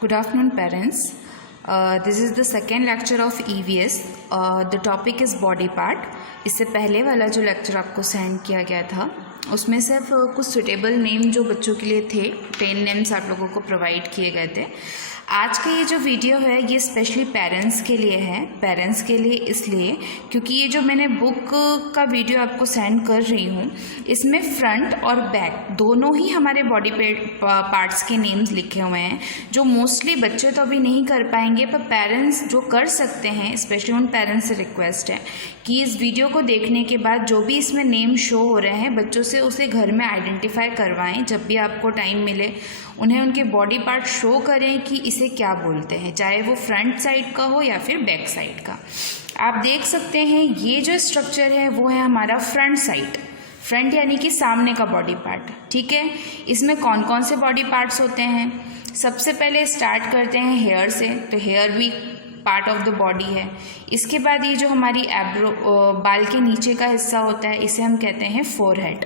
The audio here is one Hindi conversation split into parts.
Good afternoon, parents. This is the second lecture of EVS. The topic is body part. इससे पहले वाला जो लेक्चर आपको सेंड किया गया था उसमें सिर्फ कुछ सुटेबल नेम जो बच्चों के लिए थे 10 नेम्स आप लोगों को प्रोवाइड किए गए थे। आज का ये जो वीडियो है ये स्पेशली पेरेंट्स के लिए है। पेरेंट्स के लिए इसलिए क्योंकि ये जो मैंने बुक का वीडियो आपको सेंड कर रही हूँ इसमें फ्रंट और बैक दोनों ही हमारे बॉडी पार्ट्स के नेम्स लिखे हुए हैं, जो मोस्टली बच्चे तो अभी नहीं कर पाएंगे, पर पेरेंट्स जो कर सकते हैं, स्पेशली उन पेरेंट्स से रिक्वेस्ट है कि इस वीडियो को देखने के बाद जो भी इसमें नेम शो हो रहे हैं बच्चों से उसे घर में आइडेंटिफाई करवाएं। जब भी आपको टाइम मिले उन्हें उनके बॉडी पार्ट शो करें कि इसे क्या बोलते हैं, चाहे वो फ्रंट साइड का हो या फिर बैक साइड का। आप देख सकते हैं ये जो स्ट्रक्चर है वो है हमारा फ्रंट साइड, फ्रंट यानी कि सामने का बॉडी पार्ट। ठीक है, इसमें कौन कौन से बॉडी पार्ट्स होते हैं? सबसे पहले स्टार्ट करते हैं हेयर से, तो हेयर भी पार्ट ऑफ द बॉडी है। इसके बाद ये जो हमारी बाल के नीचे का हिस्सा होता है इसे हम कहते हैं फोरहेड।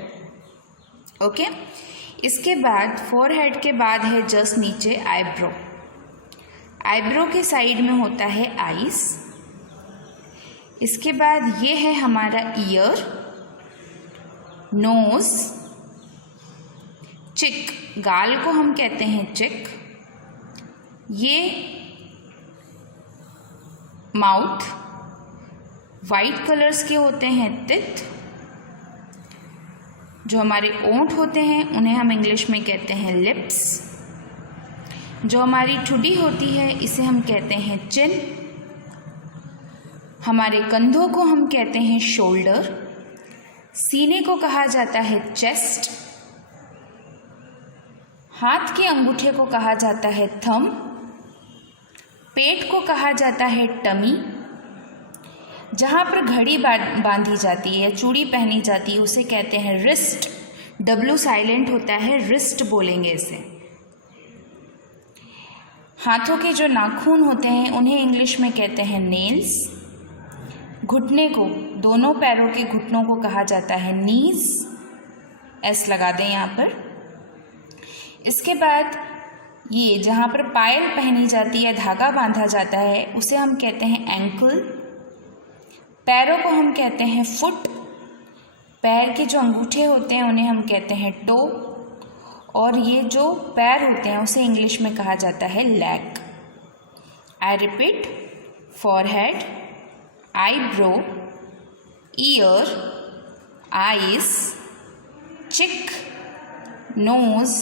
ओके, इसके बाद फोरहेड के बाद है जस्ट नीचे आईब्रो। आईब्रो के साइड में होता है आईज। इसके बाद ये है हमारा ईयर, नोज, चिक, गाल को हम कहते हैं चिक, ये माउथ, वाइट कलर्स के होते हैं टिथ, जो हमारे ओंठ होते हैं उन्हें हम इंग्लिश में कहते हैं लिप्स, जो हमारी ठुडी होती है इसे हम कहते हैं चिन, हमारे कंधों को हम कहते हैं शोल्डर, सीने को कहा जाता है चेस्ट, हाथ के अंगूठे को कहा जाता है थंब, पेट को कहा जाता है टमी, जहाँ पर घड़ी बांधी जाती है या चूड़ी पहनी जाती है उसे कहते हैं रिस्ट। डब्ल्यू साइलेंट होता है, रिस्ट बोलेंगे इसे। हाथों के जो नाखून होते हैं उन्हें इंग्लिश में कहते हैं नेल्स। घुटने को, दोनों पैरों के घुटनों को कहा जाता है नीज, एस लगा दें यहाँ पर। इसके बाद ये जहाँ पर पायल पहनी जाती है, धागा बांधा जाता है उसे हम कहते हैं एंकल। पैरों को हम कहते हैं फुट, पैर के जो अंगूठे होते हैं उन्हें हम कहते हैं टो, और ये जो पैर होते हैं उसे इंग्लिश में कहा जाता है leg. I repeat, forehead, eyebrow, ear, eyes, cheek, nose,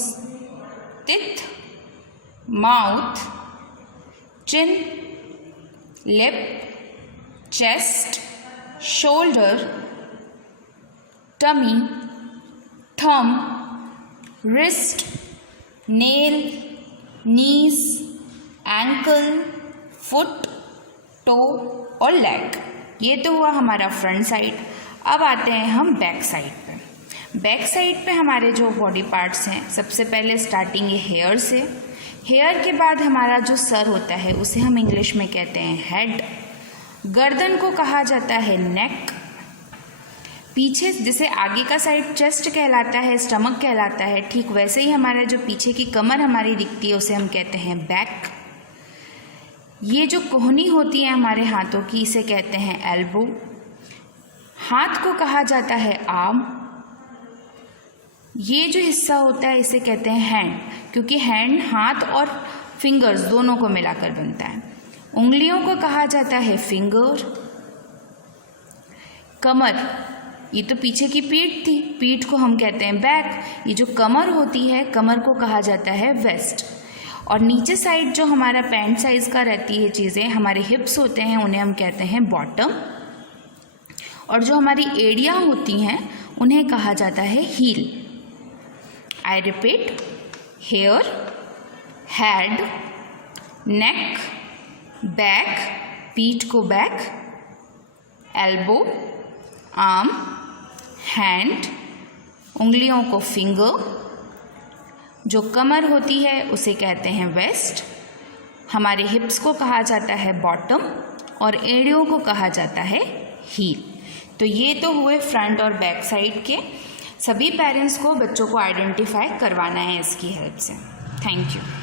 teeth, mouth, chin, lip, chest, shoulder, tummy, thumb, wrist, nail, knees, ankle, foot, toe और लेग। ये तो हुआ हमारा फ्रंट साइड। अब आते हैं हम बैक साइड पे। बैक साइड पे हमारे जो बॉडी पार्ट्स हैं, सबसे पहले स्टार्टिंग है हेयर से। हेयर के बाद हमारा जो सर होता है उसे हम इंग्लिश में कहते हैं हेड। गर्दन को कहा जाता है नेक। पीछे जैसे आगे का साइड चेस्ट कहलाता है, स्टमक कहलाता है, ठीक वैसे ही हमारा जो पीछे की कमर हमारी दिखती है उसे हम कहते हैं बैक। ये जो कोहनी होती है हमारे हाथों की इसे कहते हैं एल्बो। हाथ को कहा जाता है आर्म। ये जो हिस्सा होता है इसे कहते हैं हैंड, क्योंकि हैंड हाथ और फिंगर्स दोनों को मिलाकर बनता है। उंगलियों को कहा जाता है फिंगर। कमर, ये तो पीछे की पीठ थी, पीठ को हम कहते हैं बैक। ये जो कमर होती है कमर को कहा जाता है वेस्ट। और नीचे साइड जो हमारा पैंट साइज का रहती है चीज़ें, हमारे हिप्स होते हैं उन्हें हम कहते हैं बॉटम। और जो हमारी एड़ियाँ होती हैं उन्हें कहा जाता है heel. I repeat, hair, head, neck, back, पीठ को बैक, एल्बो, आर्म, हैंड, उंगलियों को फिंगर, जो कमर होती है उसे कहते हैं वेस्ट, हमारे हिप्स को कहा जाता है बॉटम और एड़ियों को कहा जाता है हील। तो ये तो हुए फ्रंट और बैक साइड के। सभी पेरेंट्स को बच्चों को आइडेंटिफाई करवाना है इसकी हेल्प से। Thank you.